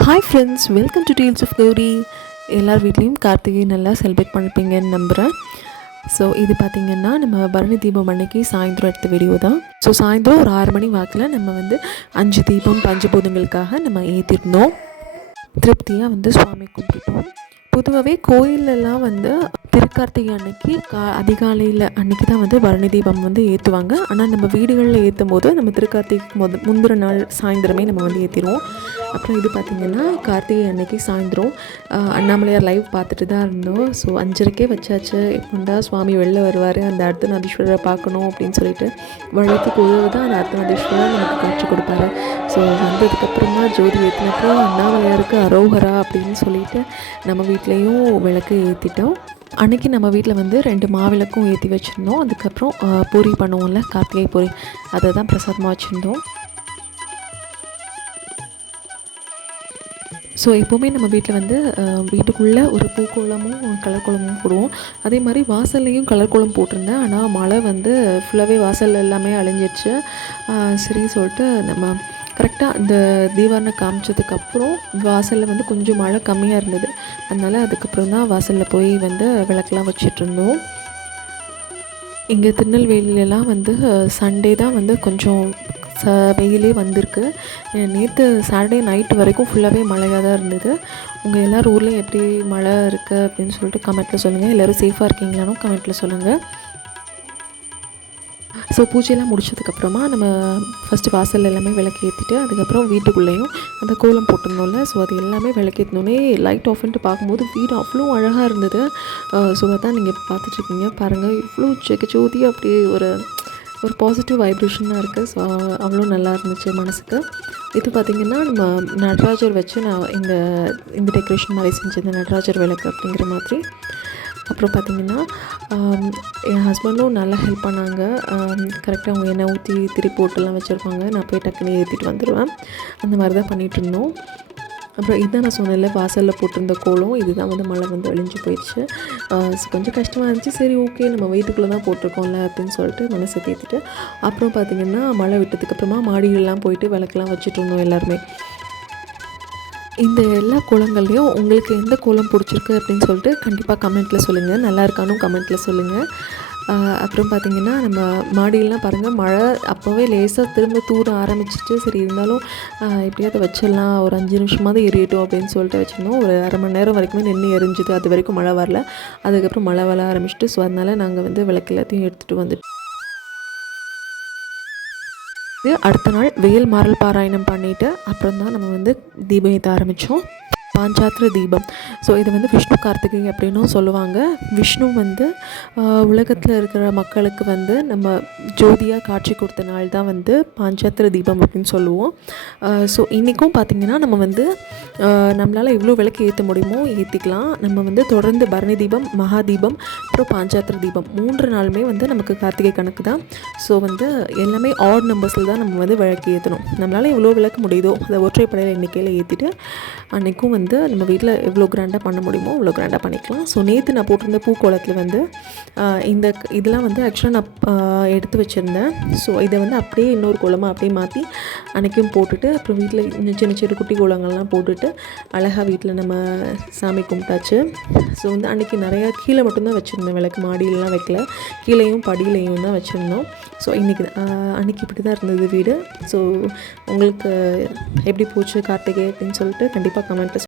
Hi friends, welcome to deals of Gowri. எல்லார் வீட்லேயும் கார்த்திகை நல்லா செலிப்ரேட் பண்ணிப்பீங்கன்னு நம்புகிறேன். ஸோ இது பார்த்திங்கன்னா நம்ம பரணி தீபம் அன்னைக்கு சாயந்தரம் எடுத்த வீடியோ தான். ஸோ சாயந்தரம் ஒரு 6 மணி வாக்கில் நம்ம 5 தீபம் பஞ்சபூதங்களுக்காக நம்ம ஏற்றிருந்தோம். திருப்தியாக சுவாமி கும்பிட்டுட்டோம். பொதுவாகவே கோயிலெல்லாம் திருக்கார்த்திகை அன்னைக்கு அதிகாலையில் அன்றைக்கி தான் பரணி தீபம் ஏற்றுவாங்க. ஆனால் நம்ம வீடுகளில் ஏற்றும் போது நம்ம திருக்கார்த்திகைக்கு முந்தின நாள் சாயந்தரமே நம்ம ஏற்றிடுவோம். அப்புறம் இது பார்த்திங்கன்னா கார்த்திகை அன்னைக்கு சாயந்தரம் அண்ணாமலையார் லைவ் பார்த்துட்டு தான் இருந்தோம். ஸோ 5:30 வச்சாச்சு. எப்போண்டா சுவாமி வெளில வருவார், அந்த அர்த்தநாதீஸ்வரரை பார்க்கணும் அப்படின்னு சொல்லிட்டு வழத்துக்கு உழவு தான் அந்த அர்த்தநாதீஸ்வரர் நமக்கு காட்சி கொடுப்பாரு. ஸோ வந்ததுக்கப்புறம் தான் ஜோதி ஏற்றினப்போ அண்ணாமலையாருக்கு அரோகரா அப்படின்னு சொல்லிட்டு நம்ம வீட்லேயும் விளக்கு ஏற்றிட்டோம். அன்றைக்கி நம்ம வீட்டில் 2 மாவிளக்கும் ஏற்றி வச்சுருந்தோம். அதுக்கப்புறம் பூரி பண்ணுவோம்ல, கார்த்திகை பூரி, அதை தான் பிரசாதமாக வச்சுருந்தோம். ஸோ எப்போவுமே நம்ம வீட்டில் வீட்டுக்குள்ளே ஒரு பூக்கோளமும் கலர் கோலமும் போடுவோம். அதே மாதிரி வாசல்லையும் கலர் கோலம் போட்டிருந்தேன். ஆனால் மழை ஃபுல்லாகவே வாசல் எல்லாமே அழிஞ்சிடுச்சு. சரின்னு சொல்லிட்டு நம்ம கரெக்டாக இந்த தீபாவளி காமிச்சதுக்கப்புறம் வாசலில் கொஞ்சம் மழை கம்மியாக இருந்தது. அதனால் அதுக்கப்புறம் தான் வாசலில் போய் விளக்கெலாம் வச்சிட்ருந்தோம். இங்கே திருநெல்வேலியிலலாம் சண்டே தான் கொஞ்சம் வெயிலே வந்திருக்கு. நேற்று சாட்டர்டே நைட்டு வரைக்கும் ஃபுல்லாகவே மழையாக தான் இருந்தது. உங்கள் எல்லோரும் ஊரில் எப்படி மழை இருக்குது அப்படின்னு சொல்லிட்டு கமெண்ட்டில் சொல்லுங்கள். எல்லோரும் சேஃபாக இருக்கீங்களானும் கமெண்ட்டில் சொல்லுங்கள். ஸோ பூஜையெல்லாம் முடிச்சதுக்கப்புறமா நம்ம ஃபஸ்ட்டு வாசல் எல்லாமே விளக்கு ஏற்றிட்டு அதுக்கப்புறம் வீட்டுக்குள்ளேயும் அந்த கோலம் போட்டிருந்தோம்ல, ஸோ அது எல்லாமே விளக்கேற்றினோடனே லைட் ஆஃப் பண்ணிட்டு பார்க்கும்போது வீடு அவ்வளோ அழகாக இருந்தது. ஸோ அதான் நீங்கள் பார்த்துட்ருக்கீங்க. பாருங்கள், இவ்வளோ ஜோதி அப்படியே ஒரு பாசிட்டிவ் வைப்ரேஷனாக இருக்குது. ஸோ அவ்வளோ நல்லா இருந்துச்சு மனசுக்கு. இது பார்த்திங்கன்னா நம்ம நடராஜர் வச்சு நான் இந்த டெக்கரேஷன் மாதிரி செஞ்சது, நடராஜர் விளக்கு அப்படிங்கிற மாதிரி. அப்புறம் பார்த்திங்கன்னா என் ஹஸ்பண்டும் நல்லா ஹெல்ப் பண்ணாங்க. கரெக்டாக அவங்க எண்ணெய் ஊற்றி திரி போட்டுலாம் வச்சுருப்பாங்க. நான் போய் டக்குன்னு ஏற்றிட்டு வந்துடுவேன். அந்த மாதிரி தான் பண்ணிகிட்ருந்தோம். அப்புறம் இதுதான் நான் சொன்னேன்ல, வாசலில் போட்டிருந்த கோலம், இதுதான் மழை அழிஞ்சு போயிடுச்சு. கொஞ்சம் கஷ்டமாக இருந்துச்சு. சரி, ஓகே, நம்ம வீட்டுக்குள்ளே தான் போட்டிருக்கோம்ல அப்படின்னு சொல்லிட்டு மனசை தேத்திட்டு அப்புறம் பார்த்திங்கன்னா மழை விட்டதுக்கப்புறமா மாடிகளெலாம் போயிட்டு விளக்கெலாம் வச்சுட்ருந்தோம் எல்லாருமே. இந்த எல்லா கோலங்கள்லேயும் உங்களுக்கு எந்த கோலம் பிடிச்சிருக்கு அப்படின்னு சொல்லிட்டு கண்டிப்பாக கமெண்ட்டில் சொல்லுங்கள். நல்லா இருக்கானும் கமெண்ட்டில் சொல்லுங்கள். அப்புறம் பார்த்திங்கன்னா நம்ம மாடியெல்லாம் பாருங்கள், மழை அப்போவே லேசாக திரும்ப தூர ஆரம்பிச்சிட்டு, சரி இருந்தாலும் எப்படியாவது வச்சிடலாம், ஒரு 5 நிமிஷமாவது எரியட்டும் அப்படின்னு சொல்லிட்டு வச்சுருந்தோம். ஒரு அரை மணி நேரம் வரைக்குமே நின்று எரிஞ்சுது. அது வரைக்கும் மழை வரல. அதுக்கப்புறம் மழை வர ஆரம்பிச்சிட்டு, ஸோ அதனால் நாங்கள் விளக்கு எல்லாத்தையும் எடுத்துகிட்டு வந்துட்டு அடுத்த நாள் வெயில் மாறல் பாராயணம் பண்ணிவிட்டு அப்புறம் தான் நம்ம தீபம் ஏற்ற ஆரம்பித்தோம். பாஞ்சாத்திர தீபம். ஸோ இது விஷ்ணு கார்த்திகை அப்படின்னும் சொல்லுவாங்க. விஷ்ணு உலகத்தில் இருக்கிற மக்களுக்கு நம்ம ஜோதியாக காட்சி கொடுத்த நாள் தான் பாஞ்சாத்திர தீபம் அப்படின்னு சொல்லுவோம். ஸோ இன்றைக்கும் பார்த்திங்கன்னா நம்ம நம்மளால் எவ்வளோ விளக்கு ஏற்ற முடியுமோ ஏற்றிக்கலாம். நம்ம தொடர்ந்து பரணி தீபம், மகா தீபம், அப்புறம் பாஞ்சாத்திர தீபம் 3 நாளுமே நமக்கு கார்த்திகை கணக்கு தான். ஸோ எல்லாமே ஆட் நம்பர்ஸில் தான் நம்ம விளக்கு ஏற்றணும். நம்மளால் எவ்வளோ விளக்கு முடியுதோ அதை ஒற்றைப்படையில் எண்ணிக்கையில் ஏற்றிட்டு அன்றைக்கும் நம்ம வீட்டில் எவ்வளோ கிராண்டாக பண்ண முடியுமோ அவ்வளோ கிராண்டாக பண்ணிக்கலாம். ஸோ நேற்று நான் போட்டிருந்த பூக்கோளத்தில் இதெல்லாம் ஆக்சுவலாக நான் எடுத்து வச்சுருந்தேன். ஸோ இதை அப்படியே இன்னொரு கோலமாக அப்படியே மாற்றி அன்றைக்கும் போட்டுட்டு அப்புறம் வீட்டில் சின்ன சின்ன குட்டி கோலங்கள்லாம் போட்டுட்டு அழகாக வீட்டில் நம்ம சாமி கும்பிட்டாச்சு. ஸோ அன்றைக்கி நிறையா கீழே மட்டும்தான் வச்சுருந்தேன் விளக்கு, மாடியிலலாம் வைக்கல, கீழேயும் படியிலையும் தான் வச்சுருந்தோம். ஸோ அன்றைக்கி இப்படி தான் இருந்தது வீடு. ஸோ உங்களுக்கு எப்படி போச்சு கார்த்திகை அப்படின்னு சொல்லிட்டு கண்டிப்பாக கமெண்ட்டில்